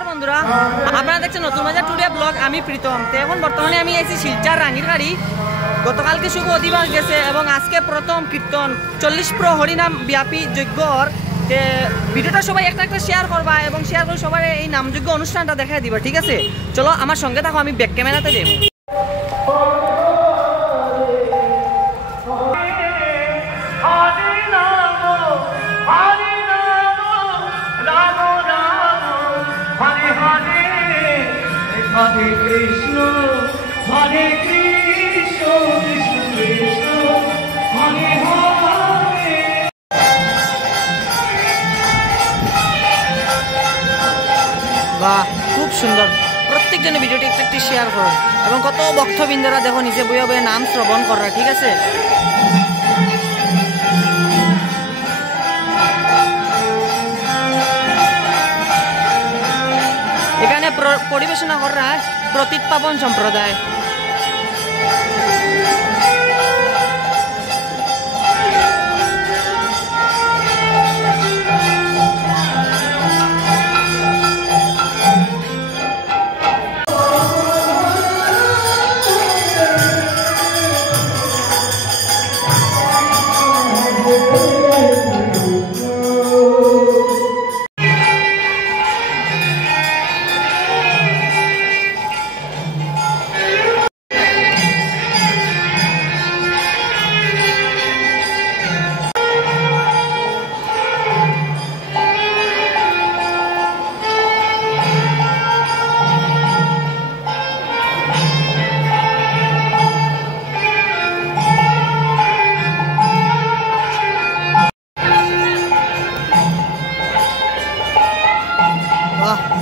নমস্কার বন্ধুরা, আপনারা দেখছেন নতুন বাজার টুডে ব্লগ। আমি প্রীতম। তো এখন বর্তমানে আমি আছি শিলচর রাঙ্গির গাড়ি। গতকালকে শুভ অধিবাস গেছে এবং আজকে প্রথম কীর্তন 40 প্রো হরিনাম ব্যাপী যজ্ঞর। ভিডিওটা সবাই একটা একটা শেয়ার করবা এবং শেয়ার করে সবাই এই নামযজ্ঞ অনুষ্ঠানটা দেখাই দিবা, ঠিক আছে? চলো আমার সঙ্গে থাকো, আমি ব্যাক ক্যামেরাতে যাই। Hare Krishna, Hare Krishna, Krishna Krishna, Hare Hare. বাহ, খুব সুন্দর। প্রত্যেকজনে ভিডিওটি একটু একটু শেয়ার করো এবং কত ভক্তবৃন্দরা দেখো নিচে বইয়া বইয়া নাম শ্রবণ করা, ঠিক আছে? এখানে পরিবেশনা করা প্রতীক পাবন সম্প্রদায়।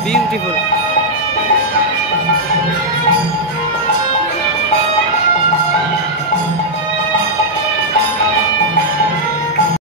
Beautiful.